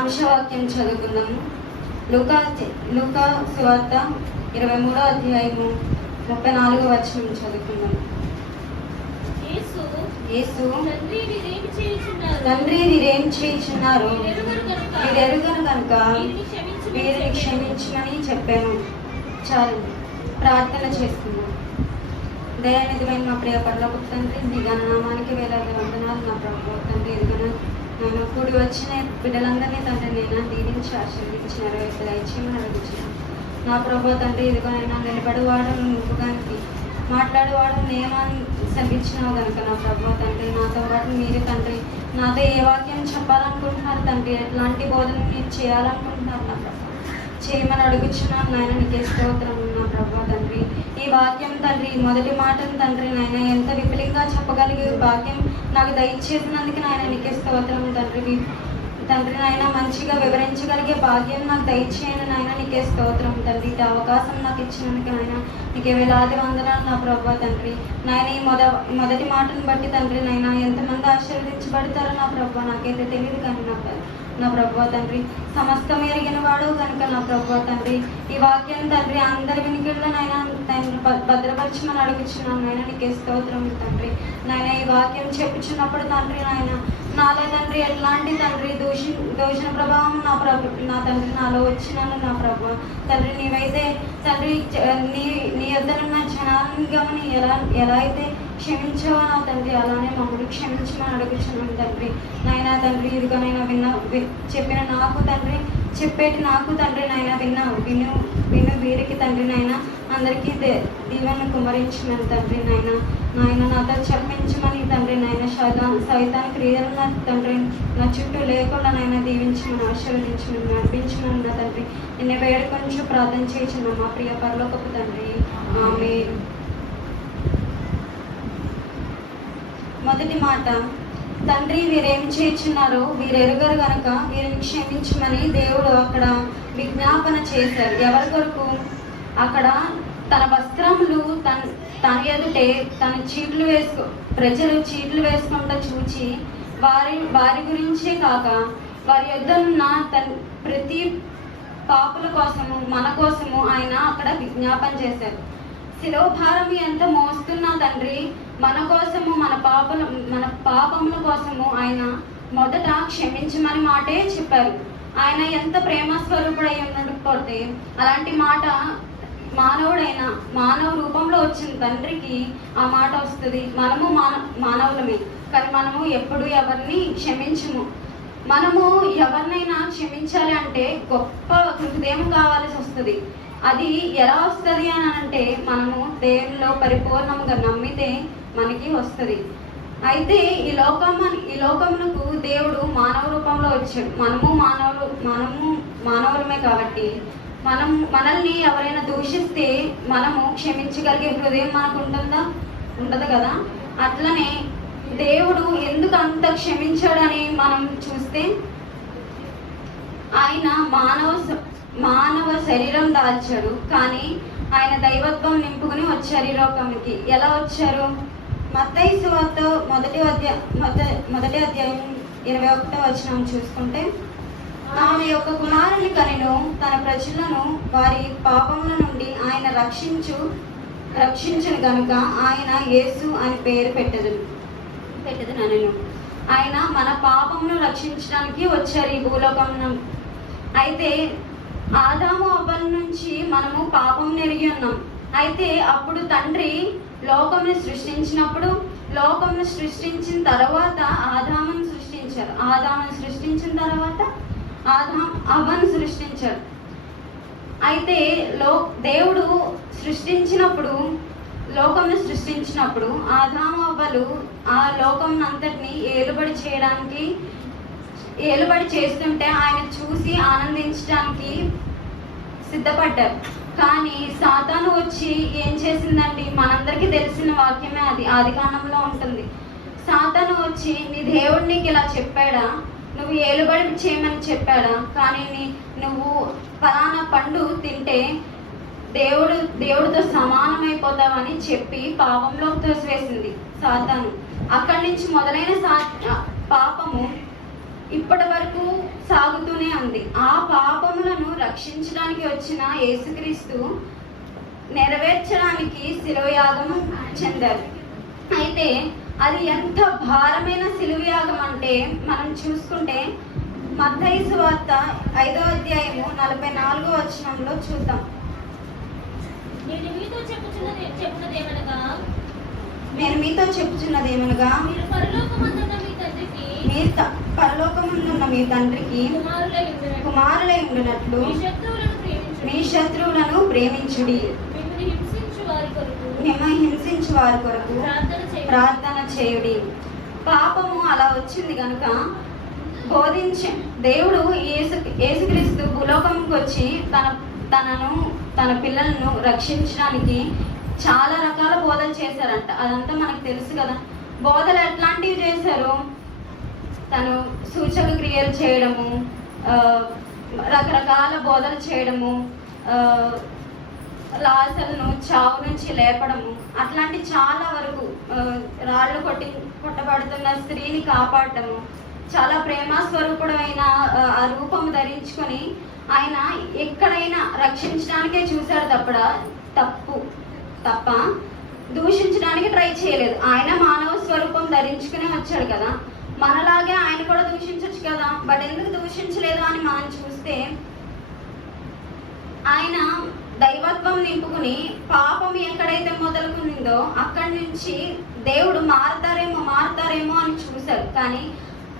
అంశవాక్యం చదువుకుందాము. లూకా లూకా సువార్త ఇరవై మూడో అధ్యాయము ముప్పై నాలుగో వచనం చదువుకుందాము. యేసు యేసు తండ్రి వీరేం చేయుచున్నారు? వీరెరుగను కనుక. వీరిని క్షమించుమని చెప్పెను. చాలు. ప్రార్థన చేసుకుందాం. దయానిధిమైన మా ప్రియ పర్లోకి తండ్రి నీ గణనామానికి వేలాది వందనాలు. నా ప్రభు తండ్రి ఎదుగున నేను కూడి వచ్చిన బిడ్డలందరినీ తండ్రి నేను? దీవించి ఆశీర్వదించి నెరవేర్చి దయచేయమని నా ప్రభు తండ్రి ఇదిగోనైనా నిలబడివాడు నువ్వుగానికి మాట్లాడేవాడు నియమాన్ని సరిగించినావు కనుక నా ప్రభు తండ్రి. నాతో పాటు మీరే తండ్రి. నాతో ఏ వాక్యం చెప్పాలనుకుంటున్నారు తండ్రి? ఎట్లాంటి బోధన మీరు చేయాలనుకుంటున్నారు నా ప్రభు? చేయమని అడుగుచున్నాను నాయన నీకే స్తోత్రం నా ప్రభు తండ్రి. ఈ వాక్యం తండ్రి మొదటి మాటను తండ్రి నాయన ఎంత విపులంగా చెప్పగలిగే వాక్యం నాకు దయచేసినందుకు నాయన నీకే స్తోత్రం తండ్రి. తండ్రి నాయన మంచిగా వివరించగలిగే భాగ్యం నాకు దయచేయను నాయన నీకే స్తోత్రం తండ్రి. ఈ అవకాశం నాకు ఇచ్చినందుకు నాయన నీకే వేలాది వందనాలు నా ప్రభు తండ్రి. నాయన ఈ మొద మొదటి మాటను బట్టి తండ్రి నాయన ఎంతమంది ఆశీర్వదించబడతారో నా ప్రభు నాకైతే తెలియదు కానీ నా నా ప్రభు తండ్రి. సమస్తం ఎరిగిన వాడు కనుక నా ప్రభు తండ్రి. ఈ వాక్యం తండ్రి అందరి వినికిల్లో నాయన తండ్రి భ- భద్రపరచమని అడుగుచున్నాను నాయన నీకే స్తోత్రం తండ్రి. నాయన ఈ వాక్యం చెప్పుచున్నప్పుడు తండ్రి నాయన నాలో తండ్రి ఎట్లాంటి తండ్రి? దూషి దూషణ ప్రభావం నా ప్రభు నా తండ్రి నాలో వచ్చినాను నా ప్రభు. తండ్రి నీవైతే తండ్రి నీ నీ యొద్దనున్న జనాన్ని గమని ఎలా ఎలా అయితే క్షమించావో నా తండ్రి అలానే మమ్మల్ని క్షమించమని అడుగుచున్నాను తండ్రి. నాయన తండ్రి ఇదిగోనైనా విన్న చెప్పిన నాకు తండ్రి చెప్పేటి నాకు తండ్రి నాయన విన్న విను. నేను వీరికి తండ్రి నాయన అందరికీ దే- దీవెన కుమరించిన తండ్రి నాయన నాయన నాతో చెప్పించమని తండ్రి నాయన సైతాన్ సైతాన్ క్రియలు నా తండ్రి నా చుట్టూ లేకుండా నాయన దీవించమని ఆశీర్వదించమని నడిపించమని నా తండ్రి. నిన్న వేడుకొంచు ప్రార్థన చేయించిన మా ప్రియ పరలోకపు తండ్రి. ఆమె మొదటి మాట తండ్రి వీరేం చేర్చున్నారో వీరెరుగరు గనక వీరిని క్షమించమని దేవుడు అక్కడ విజ్ఞాపన చేశారు ఎవరి కొరకు? అక్కడ తన వస్త్రములు తన తన ఎదుటే తన చీట్లు వేసుకో ప్రజలు చీట్లు వేసుకుంటూ చూచి వారి వారి గురించే కాక వారి యొద్దనున్న తన ప్రతి పాపుల కోసము మన కోసము ఆయన అక్కడ విజ్ఞాపన చేశారు శిలోభారం ఎంత మోస్తున్నా తండ్రి. మన కోసము మన పాపల మన పాపముల కోసము ఆయన మొదట క్షమించమని మాటే చెప్పారు. ఆయన ఎంత ప్రేమ స్వరూపుడై ఉండకపోతే అలాంటి మాట మానవుడైన మానవ రూపంలో వచ్చిన తండ్రికి ఆ మాట వస్తుంది. మనము మాన మానవులమే. కానీ మనము ఎప్పుడు ఎవరిని క్షమించము. మనము ఎవరినైనా క్షమించాలి అంటే గొప్ప హృదయం కావాల్సి వస్తుంది. అది ఎలా వస్తుంది అని అంటే మనము దేవునిలో పరిపూర్ణంగా నమ్మితే మనకి వస్తుంది. అయితే ఈ లోకం ఈ లోకమునకు దేవుడు మానవ రూపంలో వచ్చాడు. మనము మానవులు మనము మానవులమే కాబట్టి మనం మనల్ని ఎవరైనా దూషిస్తే మనము క్షమించగలిగే హృదయం మనకు ఉంటుందా? ఉండదు కదా? అట్లనే దేవుడు ఎందుకు అంత క్షమించాడని మనం చూస్తే ఆయన మానవ స- మానవ శరీరం దాల్చాడు కానీ ఆయన దైవత్వం నింపుకుని వచ్చారు ఈ లోకంకి. ఎలా వచ్చారు? మత్తయి సువార్త మొదటి అధ్యాయం మొదటి అధ్యాయం ఇరవై ఒకటో వచ్చిన చూసుకుంటే ఆమె యొక్క కుమారుని కనిను తన ప్రజలను వారి పాపముల నుండి ఆయన రక్షించు రక్షించను గనుక ఆయన యేసు అని పేరు పెట్టదు పెట్టదు నన్ను ఆయన మన పాపమును రక్షించడానికి వచ్చారు ఈ భూలోకం అయితే ఆదాము అవ్వల నుంచి మనము పాపం నెరిగి ఉన్నాం. అయితే అప్పుడు తండ్రి లోకమును సృష్టించినప్పుడు లోకమును సృష్టించిన తర్వాత ఆదామును సృష్టించారు. ఆదామును సృష్టించిన తర్వాత ఆదాం అవ్వను సృష్టించారు. అయితే లో దేవుడు సృష్టించినప్పుడు లోకంను సృష్టించినప్పుడు ఆదాము అవ్వలు ఆ లోకం అంతటిని ఏలుబడి చేయడానికి ఏలుబడి చేస్తుంటే ఆయన చూసి ఆనందించడానికి సిద్ధపడ్డారు. కానీ సాతాను వచ్చి ఏం చేసిందండి? మనందరికీ తెలిసిన వాక్యమే అది. ఆది కాండంలో ఉంటుంది. సాతాను వచ్చి నీ దేవుడు నీకు ఇలా చెప్పాడా? నువ్వు ఏలుబడి చేయమని చెప్పాడా? కానీ నీ నువ్వు ఫలానా పండు తింటే దేవుడు దేవుడితో సమానమైపోతావని చెప్పి పాపంలో తోసివేసింది సాతాను. అక్కడి నుంచి మొదలైన సా పాపము ఇప్పటి వరకు సాగుతూనే ఉంది. ఆ పాపములను రక్షించడానికి వచ్చిన యేసుక్రీస్తు నెరవేర్చడానికి శిలవయాగం చెందారు అయితే అది ఎంత భారమైన శిలువయాగం అంటే మనం చూసుకుంటే మత్తయి వార్త ఐదో అధ్యాయము నలభై నాలుగో వచనంలో చూద్దాం. నేను మీతో చెప్పుచున్నది చెప్పున్నదేమనగా నేను మీతో చెప్పుచున్నది ఏమనగా? మీరు పరలోకమందున్న మీ పరలోకముందున్న మీ తండ్రికి కుమారులై ఉండునట్లు మీ శత్రువులను ప్రేమించుడి. మిమ్మల్ని హింసించు వారి కొరకు. ప్రార్థన చేయుడి. పాపము అలా వచ్చింది కనుక బోధించే దేవుడు యేసు యేసుక్రీస్తు భూలోకంకి వచ్చి తన తనను తన పిల్లలను రక్షించడానికి చాలా రకాల బోధలు చేశారంట. అదంతా మనకు తెలుసు కదా. బోధలు ఎట్లాంటివి చేశారు? తను సూచన క్రియలు చేయడము రకరకాల బోధలు చేయడము లాసలను చావు నుంచి లేపడము అట్లాంటి చాలా వరకు రాళ్ళు కొట్టి కొట్టబడుతున్న స్త్రీని కాపాడటము చాలా ప్రేమ స్వరూపుడమైన ఆ, రూపము రూపం ధరించుకొని ఆయన ఎక్కడైనా రక్షించడానికే చూశాడు తప్పడ? తప్పు. తప్ప దూషించడానికి ట్రై చేయలేదు. ఆయన మానవ స్వరూపం ధరించుకునే వచ్చాడు కదా. మనలాగే ఆయన కూడా దూషించవచ్చు కదా? బట్ ఎందుకు దూషించలేదు అని మనం చూస్తే ఆయన దైవత్వం నింపుకుని పాపం ఎక్కడైతే మొదలుకునిందో అక్కడి నుంచి దేవుడు మారతారేమో మారతారేమో అని చూశారు. కానీ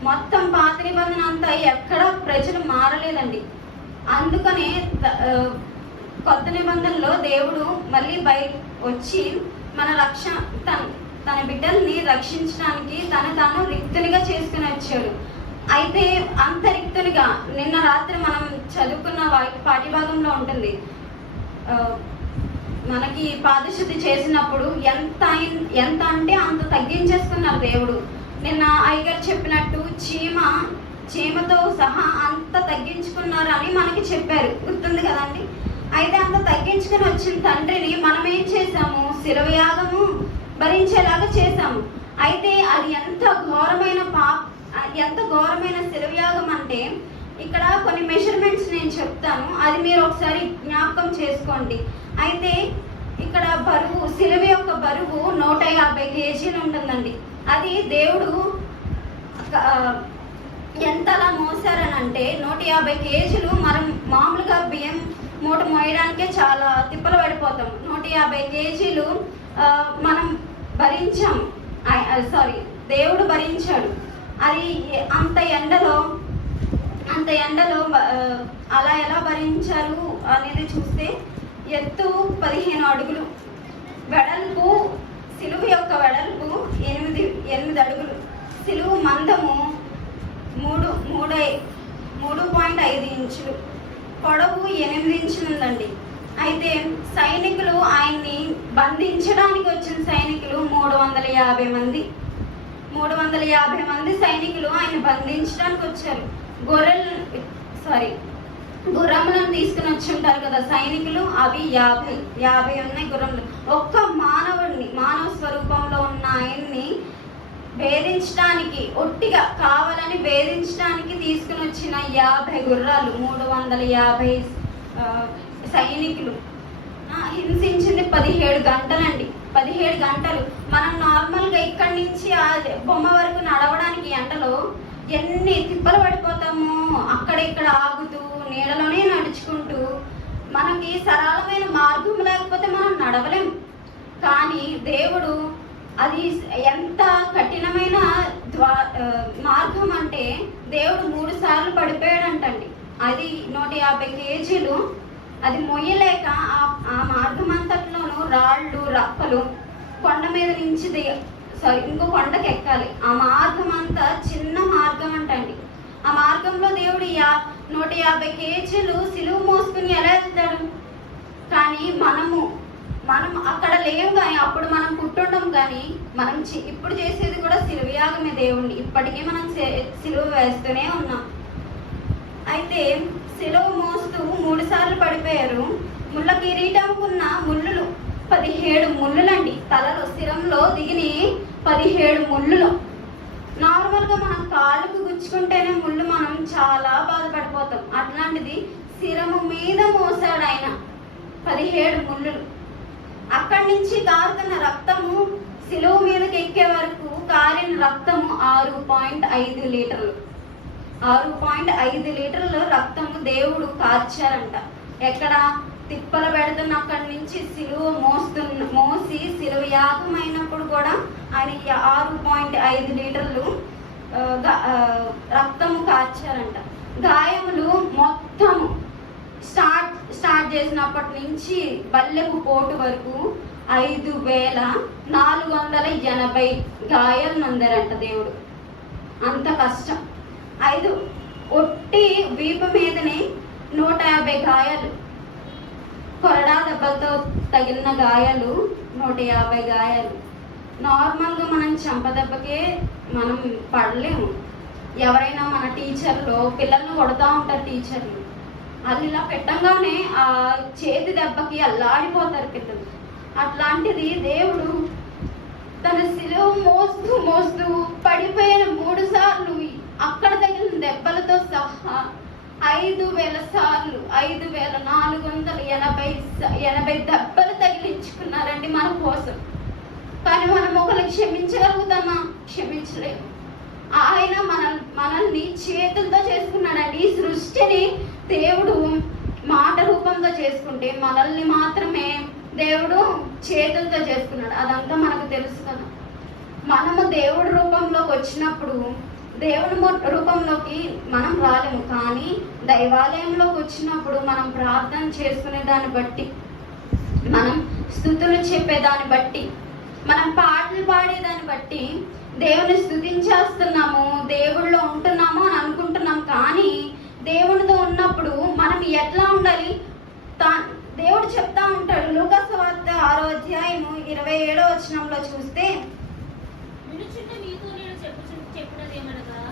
మొత్తం పాత నిబంధన అంతా ఎక్కడ ప్రజలు మారలేదండి. అందుకనే కొత్త నిబంధనలో దేవుడు మళ్ళీ బయట వచ్చి మన రక్షణ తన తన బిడ్డల్ని రక్షించడానికి తను తాను రిక్తునిగా చేసుకుని వచ్చాడు. అయితే అంత రిక్తునిగా నిన్న రాత్రి మనం చదువుకున్న వా- పాఠ్యభాగంలో ఉంటుంది. మనకి పాదశుద్ధి చేసినప్పుడు ఎంత ఎంత అంటే అంత తగ్గించేసుకున్నారు దేవుడు. నిన్న అయ్యగారు చెప్పినట్టు చీమ చీమతో సహా అంత తగ్గించుకున్నారు అని మనకి చెప్పారు. గుర్తుంది కదండి? అయితే అంత తగ్గించుకుని వచ్చిన తండ్రిని మనం ఏం చేసాము శిలవయాగము భరించేలాగా చేశాము. అయితే అది ఎంత ఘోరమైన పా ఎంత ఘోరమైన శిలవయాగం అంటే ఇక్కడ కొన్ని మెజర్మెంట్స్ నేను చెప్తాను. అది మీరు ఒకసారి జ్ఞాపకం చేసుకోండి. అయితే ఇక్కడ బరువు శిలువ యొక్క బరువు నూట యాభై కేజీలు ఉంటుందండి. అది దేవుడు ఆ, ఎంతలా మోసారనంటే నూట యాభై కేజీలు మనం మామూలుగా బియ్యం మూట మోయడానికే చాలా తిప్పలు పడిపోతాం. నూట యాభై కేజీలు మనం భరించాం. సారీ దేవుడు భరించాడు. అది అంత ఎండలో అంత ఎండలో అలా ఎలా భరించారు అనేది చూస్తే ఎత్తు పదిహేను అడుగులు వెడల్పు సిలువు యొక్క వెడల్పు ఎనిమిది ఎనిమిది అడుగులు సిలువు మందము మూడు మూడు మూడు పాయింట్ ఐదు ఇంచులు పొడవు ఎనిమిది ఇంచులు ఉందండి. అయితే సైనికులు ఆయన్ని బంధించడానికి వచ్చిన సైనికులు మూడు వందల యాభై మంది. మూడు వందల యాభై మంది సైనికులు ఆయన బంధించడానికి వచ్చారు. గొర్రెలు సారీ గుర్రములను తీసుకుని వచ్చి ఉంటారు కదా సైనికులు. అవి యాభై యాభై ఉన్నాయి గుర్రములు. ఒక్క మానవుడిని మానవ స్వరూపంలో ఉన్న ఆయన్ని వేధించడానికి ఒట్టిగా కావాలని వేధించడానికి తీసుకుని వచ్చిన యాభై గుర్రాలు మూడు వందల యాభై సైనికులు. హింసించింది పదిహేడు గంటలండి. పదిహేడు గంటలు. మనం నార్మల్గా ఇక్కడి నుంచి ఆ బొమ్మ వరకు నడవడానికి ఎండలో ఎన్ని తిప్పలు పడిపోతామో అక్కడ ఇక్కడ ఆగుతూ నీడలోనే నడుచుకుంటూ మనకి సరళమైన మార్గం లేకపోతే మనం నడవలేం. కానీ దేవుడు అది ఎంత కఠినమైన ద్వా మార్గం అంటే దేవుడు మూడు సార్లు పడిపోయాడంటండి. అది నూట యాభై కేజీలు అది మొయ్యలేక ఆ ఆ మార్గం అంతట్లోనూ రాళ్ళు రప్పలు కొండ మీద నుంచి సారీ ఇంకో కొండకి ఎక్కాలి. ఆ మార్గం అంతా చిన్న మార్గం అంటండి. ఆ మార్గంలో దేవుడు యా నూట యాభై కేజీలు సిలువు మోసుకుని ఎలా వెళ్తాడు కానీ మనము మనం అక్కడ లేవు కానీ అప్పుడు మనం పుట్టుండం కానీ మనం చి- ఇప్పుడు చేసేది కూడా సిలువయాగమే దేవుణ్ణి. ఇప్పటికీ మనం సిలువ వేస్తూనే ఉన్నాం. అయితే సిలువ మోస్తూ మూడు సార్లు పడిపోయారు. ముళ్ళ కిరీటంకున్న ముళ్ళులు పదిహేడు ముళ్ళులండి. తలలో స్థిరంలో దిగిని పదిహేడు ముళ్ళులు. నార్మల్గా మనం కాళ్ళకు గుచ్చుకుంటేనే ముళ్ళు మనం చాలా బాధపడిపోతాం. అట్లాంటిది శిరము మీద మోసాడు ఆయన పదిహేడు ముళ్ళులు. అక్కడి నుంచి కారుతున్న రక్తము సిలువు మీదకి ఎక్కే వరకు కారిన రక్తము ఆరు పాయింట్ ఐదు లీటర్లు. ఆరు పాయింట్ ఐదు లీటర్ల రక్తము దేవుడు కార్చారంట ఎక్కడ? తిప్పలు పెడుతున్న అక్కడి నుంచి సిలువ మోస్తున్న మోసి సిలువ యాగమైనప్పుడు కూడా ఆయన ఆరు పాయింట్ ఐదు లీటర్లు రక్తము కార్చారంట గాయములు మొత్తము స్టార్ట్ స్టార్ట్ చేసినప్పటి నుంచి బల్లెపు పోటు వరకు ఐదు వేల నాలుగు వందల ఎనభై గాయాలు నొందారంట దేవుడు. అంత కష్టం. ఐదు. ఒట్టి వీపు మీదనే నూట యాభై గాయాలు. కొరడా దెబ్బలతో తగిలిన గాయాలు నూట యాభై గాయాలు. నార్మల్గా మనం చెంప దెబ్బకే మనం పడలేము. ఎవరైనా మన టీచర్లు పిల్లల్ని కొడతా ఉంటారు టీచర్లు. వాళ్ళు ఇలా పెట్టంగానే ఆ చేతి దెబ్బకి అల్లాడిపోతారు పిల్లలు. అట్లాంటిది దేవుడు తన శిలువ మోస్తూ మోస్తూ పడిపోయిన మూడు సార్లు అక్కడ తగిలిన దెబ్బలతో సహా ఐదు వేల సార్లు ఐదు వేల నాలుగు వందల ఎనభై స- ఎనభై దెబ్బలు తగిలించుకున్నారండి మన కోసం. కానీ మనం ఒకరిని క్షమించగలుగుతామా? క్షమించలేము. ఆయన మన మనల్ని చేతులతో చేసుకున్నాడండి. ఈ సృష్టిని దేవుడు మాట రూపంతో చేసుకుంటే మనల్ని మాత్రమే దేవుడు చేతులతో చేసుకున్నాడు. అదంతా మనకు తెలుసు కదా. మనము దేవుడి రూపంలోకి వచ్చినప్పుడు దేవుడి రూపంలోకి మనం రాలేము. కానీ దైవాలయంలోకి వచ్చినప్పుడు మనం ప్రార్థన చేసుకునే దాన్ని బట్టి మనం స్థుతులు చెప్పేదాన్ని బట్టి మనం పాటలు పాడేదాన్ని బట్టి దేవుని స్థుతించేస్తున్నాము దేవుళ్ళో ఉంటున్నాము అని అనుకుంటున్నాం. కానీ దేవునితో ఉన్నప్పుడు మనం ఎట్లా ఉండాలి? తా దేవుడు చెప్తా ఉంటాడు. లూకస్ వార్త ఆరో అధ్యాయము ఇరవై ఏడో వచనంలో చూస్తే వినుచున్న మీతో నేను చెప్పుచు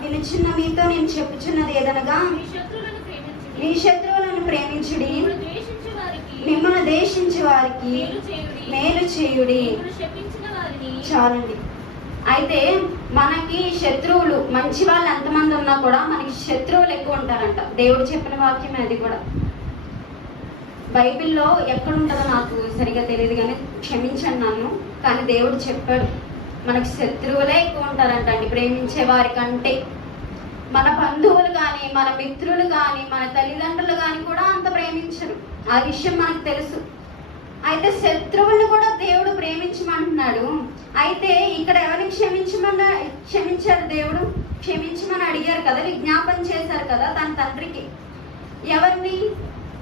వినుచున్న మీతో నేను చెప్పుచున్నది ఏదనగా? మీ శత్రువులను ప్రేమించుడి. మిమ్మల్ని దేశించే వారికి మేలు చేయుడి. చాలండి. అయితే మనకి శత్రువులు మంచి వాళ్ళు ఎంతమంది ఉన్నా కూడా మనకి శత్రువులు ఎక్కువ ఉంటారంట. దేవుడు చెప్పిన వాక్యం అది కూడా. బైబిల్లో ఎక్కడ ఉంటుందో నాకు సరిగా తెలియదు కానీ క్షమించండి నన్ను. కానీ దేవుడు చెప్పాడు. మనకి శత్రువులే ఎక్కువ ఉంటారంటండి ప్రేమించే వారి కంటే మన బంధువులు కానీ మన మిత్రులు కానీ మన తల్లిదండ్రులు కానీ కూడా అంత ప్రేమించరు. ఆ విషయం మనకు తెలుసు. అయితే శత్రువులను కూడా దేవుడు ప్రేమించమంటున్నాడు. అయితే ఇక్కడ ఎవరిని క్షమించమన్న క్షమించారు దేవుడు? క్షమించమని అడిగారు కదా విజ్ఞాపన చేశారు కదా తన తండ్రికి. ఎవరిని?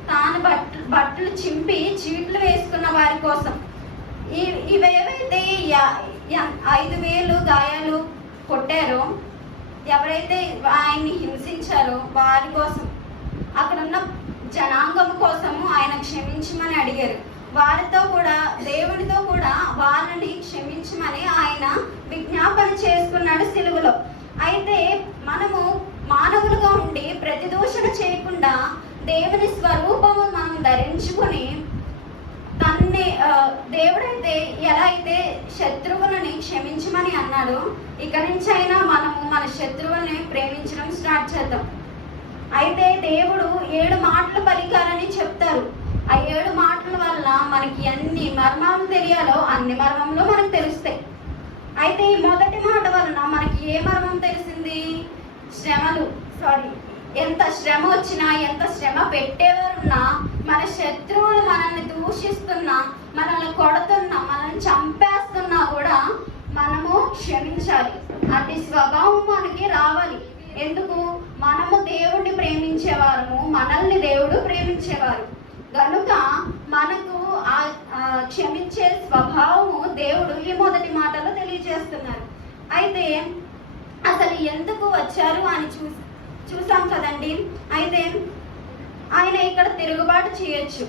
తాను బట్ట బట్టలు చింపి చీట్లు వేసుకున్న వారి కోసం. ఇవేవైతే యా- ఐదు వేలు గాయాలు కొట్టారో. ఎవరైతే ఆయన్ని హింసించారో వారి కోసం అక్కడ ఉన్న జనాంగం కోసము ఆయన క్షమించమని అడిగారు. వారితో కూడా దేవునితో కూడా వాళ్ళని క్షమించమని ఆయన విజ్ఞాపన చేసుకున్నాడు సిలువలో. అయితే మనము మానవులుగా ఉండి ప్రతిదూషణ చేయకుండా దేవుని స్వరూపము మనం ధరించుకొని నే దేవుడైతే ఎలా అయితే శత్రువులని క్షమించమని అన్నాడో ఇక నుంచి అయినా మనము మన శత్రువుల్ని ప్రేమించడం స్టార్ట్ చేద్దాం. అయితే దేవుడు ఏడు మాటలు పలికారని చెప్తారు. ఆ ఏడు మాటల వల్ల మనకి ఎన్ని మర్మాలు తెలియాలో అన్ని మర్మంలో మనకు తెలుస్తాయి. అయితే ఈ మొదటి మాట వలన మనకి ఏ మర్మం తెలిసింది? శ్రమలు సారీ ఎంత శ్రమ వచ్చినా ఎంత శ్రమ పెట్టేవారున్నా మన శత్రువులు మనల్ని దూషిస్తున్నా మనల్ని కొడుతున్నా మనల్ని చంపేస్తున్నా కూడా మనము క్షమించాలి. అతి స్వభావం మనకి రావాలి. ఎందుకు? మనము దేవుడిని ప్రేమించేవారము మనల్ని దేవుడు ప్రేమించేవారు. కనుక మనకు ఆ క్షమించే స్వభావము దేవుడు ఈ మొదటి మాటలో తెలియజేస్తున్నారు. అయితే అసలు ఎందుకు వచ్చారు అని చూ చూసాం కదండి. అయితే ఆయన ఇక్కడ తిరుగుబాటు చేయొచ్చు.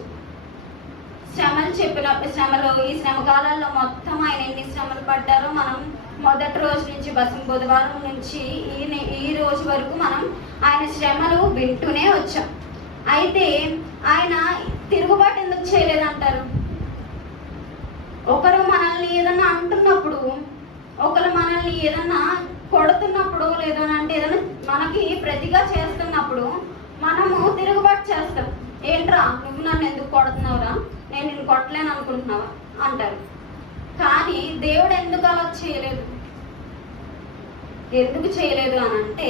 శ్రమలు చెప్పిన శ్రమలు ఈ శ్రమ కాలాల్లో మొత్తం ఆయన ఎన్ని శ్రమలు పడ్డారో మనం మొదటి రోజు నుంచి బసం బుధవారం నుంచి ఈ ఈ రోజు వరకు మనం ఆయన శ్రమలు వింటూనే వచ్చాం. అయితే ఆయన తిరుగుబాటు ఎందుకు చేయలేదంటారు? ఒకరు మనల్ని ఏదన్నా అంటున్నప్పుడు ఒకరు మనల్ని ఏదన్నా కొడుతున్నప్పుడు అంటే ఏదైనా మనకి ప్రతిగా చేస్తున్నప్పుడు మనము తిరుగుబాటు చేస్తాం. ఏంట్రా నువ్వు నన్ను ఎందుకు కొడుతున్నావురా? నేను నిన్ను కొట్టలేను అనుకుంటున్నావా? అంటారు. కానీ దేవుడు ఎందుకు అలా చేయలేదు? ఎందుకు చేయలేదు అని అంటే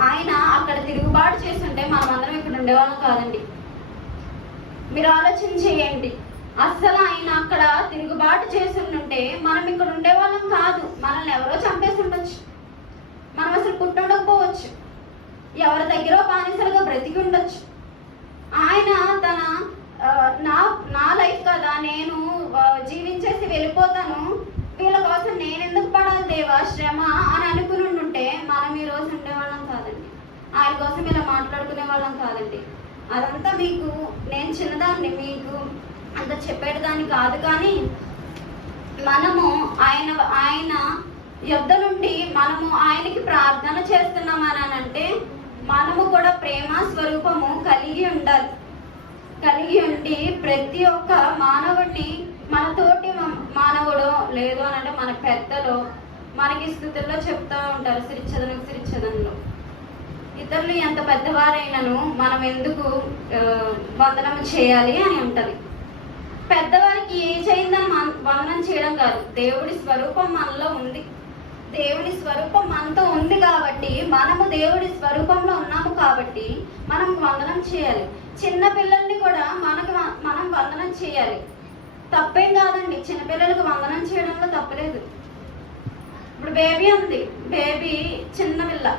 ఆయన అక్కడ తిరుగుబాటు చేస్తుంటే మనం అందరం ఇక్కడ ఉండేవాళ్ళం కాదండి. మీరు ఆలోచన చేయండి అస్సలు ఆయన అక్కడ తిరుగుబాటు చేసి ఉంటే మనం ఇక్కడ ఉండేవాళ్ళం కాదు. మనల్ని ఎవరో చంపేసి ఉండొచ్చు మనం అసలు పుట్టుండకపోవచ్చు. ఎవరి దగ్గర బానిసలుగా బ్రతికి ఉండొచ్చు ఆయన తన నా నా లైఫ్ కదా నేను జీవించేసి వెళ్ళిపోతాను. వీళ్ళ కోసం నేను ఎందుకు పడాలి దేవా శ్రమ అని అనుకుని ఉంటే మనం ఈ రోజు ఉండేవాళ్ళం కాదండి. ఆయన కోసం ఇలా మాట్లాడుకునే వాళ్ళం కాదండి. అదంతా మీకు నేను చిన్నదాన్ని మీకు అంత చెప్పేదాన్ని కాదు కానీ మనము ఆయన ఆయన యుద్ధ నుండి మనము ఆయనకి ప్రార్థన చేస్తున్నామని అంటే మనము కూడా ప్రేమ స్వరూపము కలిగి ఉండాలి. కలిగి ఉండి ప్రతి ఒక్క మానవుడిని మన తోటి మానవుడు లేదు అని అంటే మన పెద్దలు మనకి స్థుతుల్లో చెప్తూ ఉంటారు సిరిచదను సిరిచదనలో. ఇతరులు ఎంత పెద్దవారైనను మనం ఎందుకు వందనం చేయాలి అని ఉంటుంది. పెద్దవారికి ఏ చేయిందని మన- వందనం చేయడం కాదు. దేవుడి స్వరూపం మనలో ఉంది. దేవుడి స్వరూపం మనతో ఉంది కాబట్టి మనము దేవుడి స్వరూపంలో ఉన్నాము కాబట్టి మనం వందనం చేయాలి. చిన్న పిల్లల్ని కూడా మనకు మనం వందనం చేయాలి. తప్పేం కాదండి. చిన్నపిల్లలకు వందనం చేయడంలో తప్పలేదు. ఇప్పుడు బేబీ ఉంది. బేబీ చిన్న పిల్ల.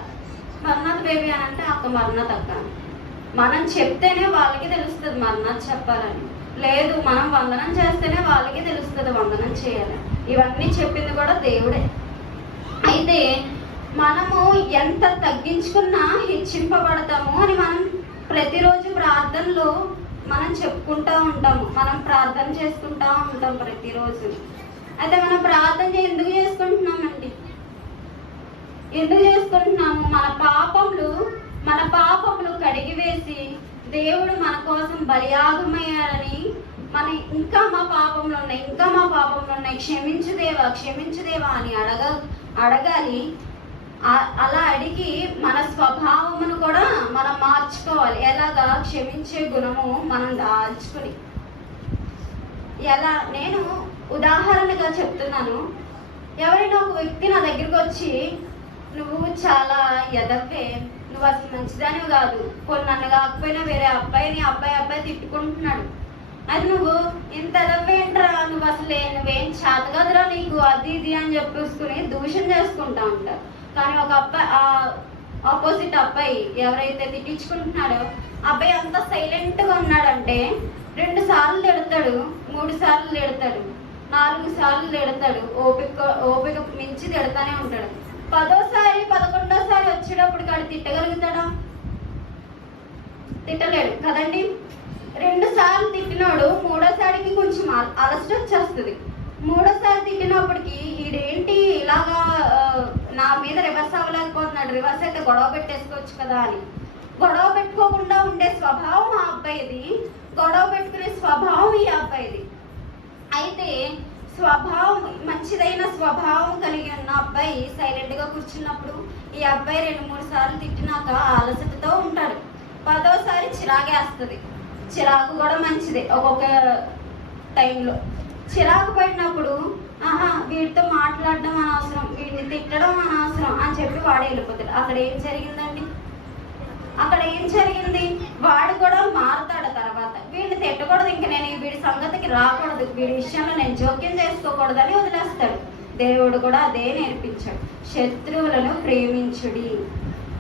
మర్నాథ్ బేబీ అని అంటే అక్క మర్నాథ్ అక్క. మనం చెప్తేనే వాళ్ళకి తెలుస్తుంది మర్నాథ్ చెప్పాలని. లేదు మనం వందనం చేస్తేనే వాళ్ళకి తెలుస్తుంది వందనం చేయాలి. ఇవన్నీ చెప్పింది కూడా దేవుడే. అయితే మనము ఎంత తగ్గించుకున్నా హెచ్చింపబడతాము అని మనం ప్రతిరోజు ప్రార్థనలో మనం చెప్పుకుంటా ఉంటాము. మనం ప్రార్థన చేసుకుంటా ఉంటాం ప్రతిరోజు. అయితే మనం ప్రార్థన ఎందుకు చేసుకుంటున్నామండి? ఎందుకు చేసుకుంటున్నాము? మన పాపములు మన పాపములు కడిగివేసి దేవుడు మన కోసం బలియాగమయ్యారని మన ఇంకా మా పాపంలో ఉన్నాయి ఇంకా మా పాపంలో ఉన్నాయి క్షమించదేవా క్షమించదేవా అని అడగ అడగాలి. అలా అడిగి మన స్వభావమును కూడా మనం మార్చుకోవాలి. ఎలాగా? క్షమించే గుణము మనం దాల్చుకుని ఎలా? నేను ఉదాహరణగా చెప్తున్నాను. ఎవరైనా ఒక వ్యక్తి నా దగ్గరికి వచ్చి నువ్వు చాలా ఎదవే నువ్వు అసలు మంచిదానివి కాదు. కొన్ని నన్ను కాకపోయినా వేరే అబ్బాయిని అబ్బాయి అబ్బాయి తిట్టుకుంటున్నాడు. అది నువ్వు ఇంత ఎదవ్వేంట్రా నువ్వు అసలు నువ్వేం చేత కదరా నీకు? అది ఇది అని చెప్పేసుకుని దూషణ చేసుకుంటా ఉంటారు కానీ ఒక అబ్బాయి ఆ ఆపోజిట్ అబ్బాయి ఎవరైతే తిట్టించుకుంటున్నాడో అబ్బాయి అంత సైలెంట్గా ఉన్నాడంటే రెండు సార్లు తిడతాడు మూడు సార్లు తిడతాడు నాలుగు సార్లు తిడతాడు. ఓపిక ఓపిక మించి తిడతానే ఉంటాడు. పదోసారి పదకొండు వచ్చేటప్పుడు కాడు తిట్టగలుగుతాడా? తిట్టలేడు. కదండి? రెండు సార్లు తిట్టినాడు మూడోసారికి కొంచెం అల- అలసట వచ్చేస్తుంది. మూడోసారి తిట్టినప్పటికి ఈడేంటి ఇలాగా నా మీద రివర్స్ అవ్వలేకపోతున్నాడు. రివర్స్ అయితే గొడవ పెట్టేసుకోవచ్చు కదా అని. గొడవ పెట్టుకోకుండా ఉండే స్వభావం ఆ అబ్బాయిది. గొడవ పెట్టుకునే స్వభావం ఈ అబ్బాయిది. అయితే స్వభావం మంచిదైన స్వభావం కలిగి ఉన్న అబ్బాయి సైలెంట్గా కూర్చున్నప్పుడు ఈ అబ్బాయి రెండు మూడు సార్లు తిట్టినాక అలసటతో ఉంటాడు. పదోసారి చిరాగేస్తుంది చిరాకు కూడా మంచిదే ఒక్కొక్క టైంలో. చిరాకు పడినప్పుడు ఆహా వీడితో మాట్లాడడం అనవసరం వీడిని తిట్టడం అనవసరం అని చెప్పి వాడు వెళ్ళిపోతాడు. అక్కడ ఏం జరిగిందండి? అక్కడ ఏం జరిగింది? వాడు కూడా మారుతాడు తర్వాత. వీడిని తిట్టకూడదు ఇంక నేను వీడి సంగతికి రాకూడదు. వీడి విషయంలో నేను జోక్యం చేసుకోకూడదని వదిలేస్తాడు. దేవుడు కూడా అదే నేర్పించాడు. శత్రువులను ప్రేమించుడి.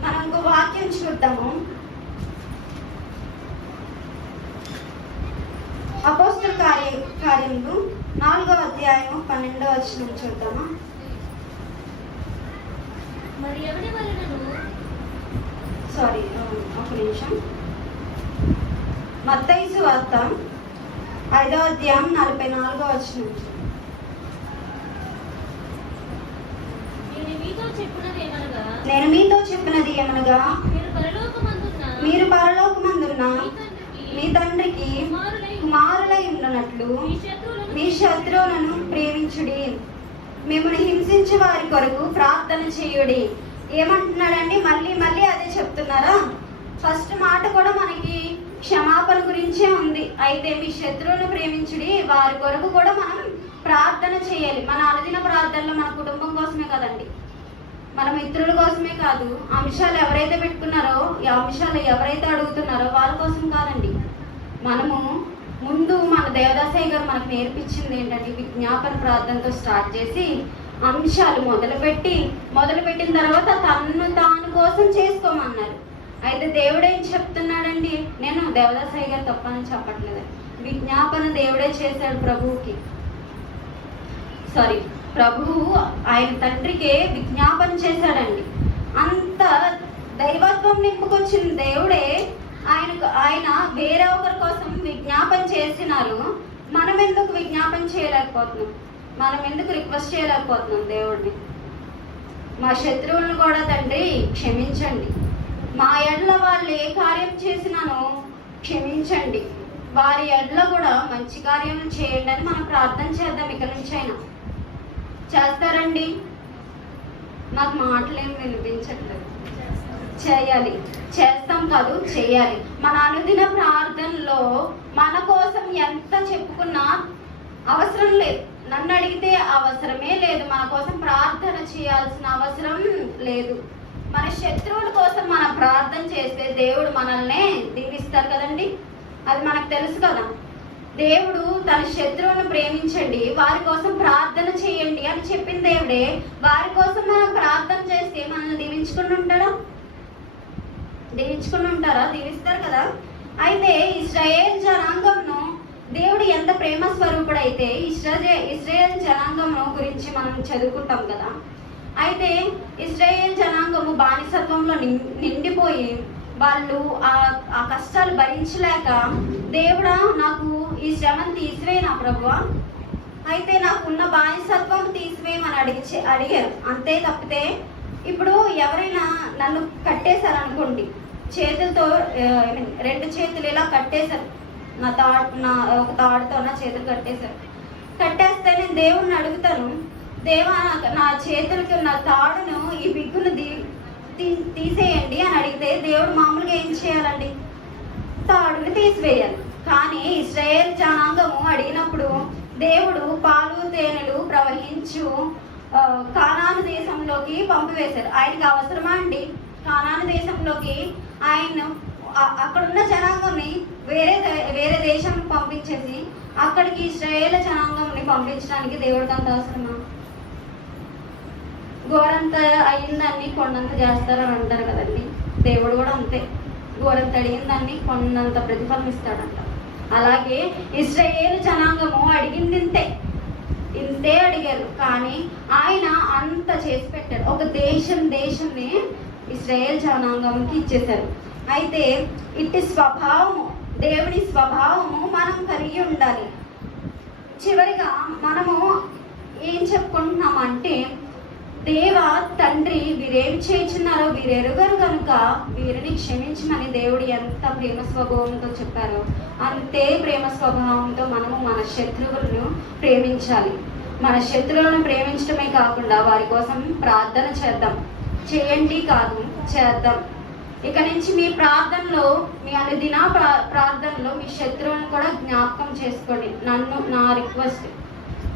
మనం ఇంకో వాక్యం చూద్దాము. అపోస్తుల కార్య కార్యములు నాలుగో అధ్యాయం పన్నెండో వచనం చూద్దామా? మరి ఎవరి వలనను? సారీ ఒక నిమిషం. మత్తయి వార్త ఐదో అధ్యాయం నలభై నాలుగో వచనం నేను మీతో చెప్పినది ఏమనగా? మీరు పరలోకమందున్న? మీ తండ్రికి కుమారులై ఉండనట్లు మీ శత్రువులను ప్రేమించుడి. మిమ్మల్ని హింసించే వారి కొరకు ప్రార్థన చేయుడి. ఏమంటున్నాడండి? మళ్ళీ మళ్ళీ అదే చెప్తున్నారా? ఫస్ట్ మాట కూడా మనకి క్షమాపణ గురించే ఉంది. అయితే మీ శత్రువులను ప్రేమించుడి వారి కొరకు కూడా మనం ప్రార్థన చేయాలి. మన అనుదిన ప్రార్థనలో మన కుటుంబం కోసమే కదండి. మన మిత్రుల కోసమే కాదు అంశాలు ఎవరైతే పెట్టుకున్నారో ఈ అంశాలు ఎవరైతే అడుగుతున్నారో వాళ్ళ కోసం కాదండి. మనము ముందు మన దేవదాసయ్య గారు మనకు నేర్పించింది ఏంటంటే విజ్ఞాపన ప్రార్థనతో స్టార్ట్ చేసి అంశాలు మొదలుపెట్టి మొదలుపెట్టిన తర్వాత తన్ను తాను కోసం చేసుకోమన్నారు. అయితే దేవుడు ఏం చెప్తున్నాడండి? నేను దేవదాసయ్య గారు తప్పని చెప్పట్లేదు. విజ్ఞాపన దేవుడే చేశాడు ప్రభువుకి. సారీ ప్రభువు ఆయన తండ్రికే విజ్ఞాపన చేశాడండి. అంత దైవత్వం నింపుకొచ్చిన దేవుడే ఆయనకు ఆయన వేరే ఒకరి కోసం విజ్ఞాపన చేసినారు. మనం ఎందుకు విజ్ఞాపన చేయలేకపోతున్నాం? మనం ఎందుకు రిక్వెస్ట్ చేయలేకపోతున్నాం దేవుడిని? మా శత్రువులను కూడా తండ్రి క్షమించండి. మా ఎడ్ల వాళ్ళు ఏ కార్యం చేసినానో క్షమించండి. వారి ఎడ్ల కూడా మంచి కార్యం చేయండి అని మనం ప్రార్థన చేద్దాం ఇక నుంచి అయినా. చేస్తారండి. నాకు మాటలేం వినిపించట్లేదు. చేయాలి. చేస్తాం కాదు చేయాలి. మన అనుదిన ప్రార్థనలో మన కోసం ఎంత చెప్పుకున్నా అవసరం లేదు. నన్ను అడిగితే అవసరమే లేదు. మన కోసం ప్రార్థన చేయాల్సిన అవసరం లేదు. మన శత్రువుల కోసం మనం ప్రార్థన చేస్తే దేవుడు మనల్ని దీవిస్తారు కదండి. అది మనకు తెలుసు కదా. దేవుడు తన శత్రువును ప్రేమించండి వారి కోసం ప్రార్థన చేయండి అని చెప్పిన దేవుడే వారి కోసం మనం ప్రార్థన చేస్తే మనల్ని దీవించుకుని ఉంటాడా? దీవించుకుని ఉంటారా? దీవిస్తారు కదా? అయితే ఇస్రాయేల్ జనాంగంను దేవుడు ఎంత ప్రేమ స్వరూపుడైతే ఇస్రాయే ఇస్రాయేల్ జనాంగంను గురించి మనం చదువుకుంటాం కదా. అయితే ఇస్రాయేల్ జనాంగము బానిసత్వంలో నిం- నిండిపోయి వాళ్ళు ఆ ఆ కష్టాలు భరించలేక దేవుడా నాకు ఈ శ్రమను తీసివేయనా ప్రభువా. అయితే నాకున్న బానిసత్వం తీసివేయమని అడిగి అడిగారు. అంతే తప్పితే ఇప్పుడు ఎవరైనా నన్ను కట్టేశారనుకోండి. చేతులతో రెండు చేతులు ఇలా కట్టేశారు. నా తాడు నా ఒక తాడుతో నా చేతులు కట్టేశారు. కట్టేస్తే నేను దేవుణ్ణి అడుగుతాను. దేవా నా చేతులకి నా తాడును ఈ బిగ్గును తీ- తీసేయండి అని అడిగితే దేవుడు మామూలుగా ఏం చేయాలండి? తాడుని తీసివేయాలి. కానీ ఇస్రాయేల్ జనాంగము అడిగినప్పుడు దేవుడు పాలు తేనెలు ప్రవహించు కానాను దేశంలోకి పంపివేశారు ఆయనకి అవసరమా అండి? కానాను దేశంలోకి ఆయన అక్కడున్న జనాంగంని వేరే వేరే దేశం పంపించేసి అక్కడికి ఇస్రాయేల్ జనాంగంని పంపించడానికి దేవుడికి అంత అవసరమా? గోరంత అయిందాన్ని కొండంత చేస్తారని అంటారు కదండి. దేవుడు కూడా అంతే. గోరంత అడిగిందాన్ని కొండంత ప్రతిఫలం ఇస్తాడంట. అలాగే ఇస్రాయేల్ జనాంగము అడిగింది ఇంతే. ఇంతే అడిగారు. కానీ ఆయన అంత చేసి పెట్టాడు ఒక దేశం దేశంని ఇస్రాయేల్ జనాంగంకి ఇచ్చేశారు. అయితే ఇట్టి స్వభావము దేవుని స్వభావము మనం కలిగి ఉండాలి. చివరిగా మనము ఏం చెప్పుకుంటున్నామంటే దేవ తండ్రి వీరేమి చేయించున్నారో వీరెరుగరు కనుక వీరిని క్షమించమని దేవుడు ఎంత ప్రేమ స్వభావంతో చెప్పారో అంతే ప్రేమ స్వభావంతో మనము మన శత్రువులను ప్రేమించాలి. మన శత్రువులను ప్రేమించడమే కాకుండా వారి కోసం ప్రార్థన చేద్దాం. చేయండి కాదు చేద్దాం. ఇక నుంచి మీ ప్రార్థనలో మీ అనుదిన ప్రా- ప్రార్థనలో మీ శత్రువులను కూడా జ్ఞాపకం చేసుకోండి. నన్ను నా రిక్వెస్ట్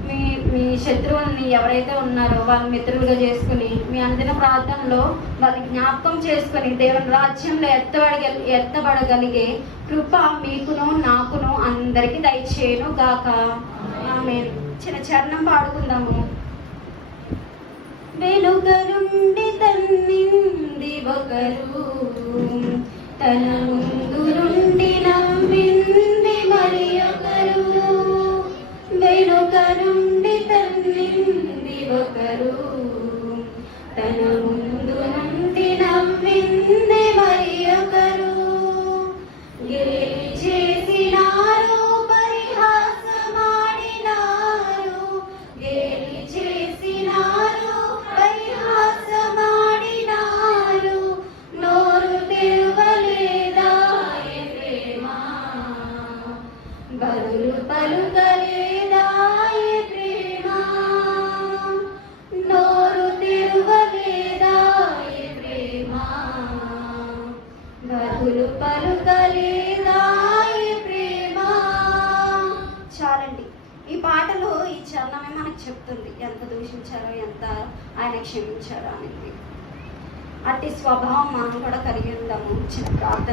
మీ మీ శత్రువుల్ని ఎవరైతే ఉన్నారో వాళ్ళ మిత్రులుగా చేసుకుని మీ అందిన ప్రార్థనలో వాళ్ళని జ్ఞాపకం చేసుకొని దేవుని రాజ్యంలో ఎత్తబడగలి ఎత్తబడగలిగే కృప మీకును నాకును అందరికీ దయచేయను గాక. ఆమె చిన్న చరణం పాడుకుందాము. వెనుక నుండి తన్నింది ఒకరు. తన ముందు నుండి నవ్వింది మరి ఒకరు. వెనుక నుండి తన్నింది ఒకరు. తన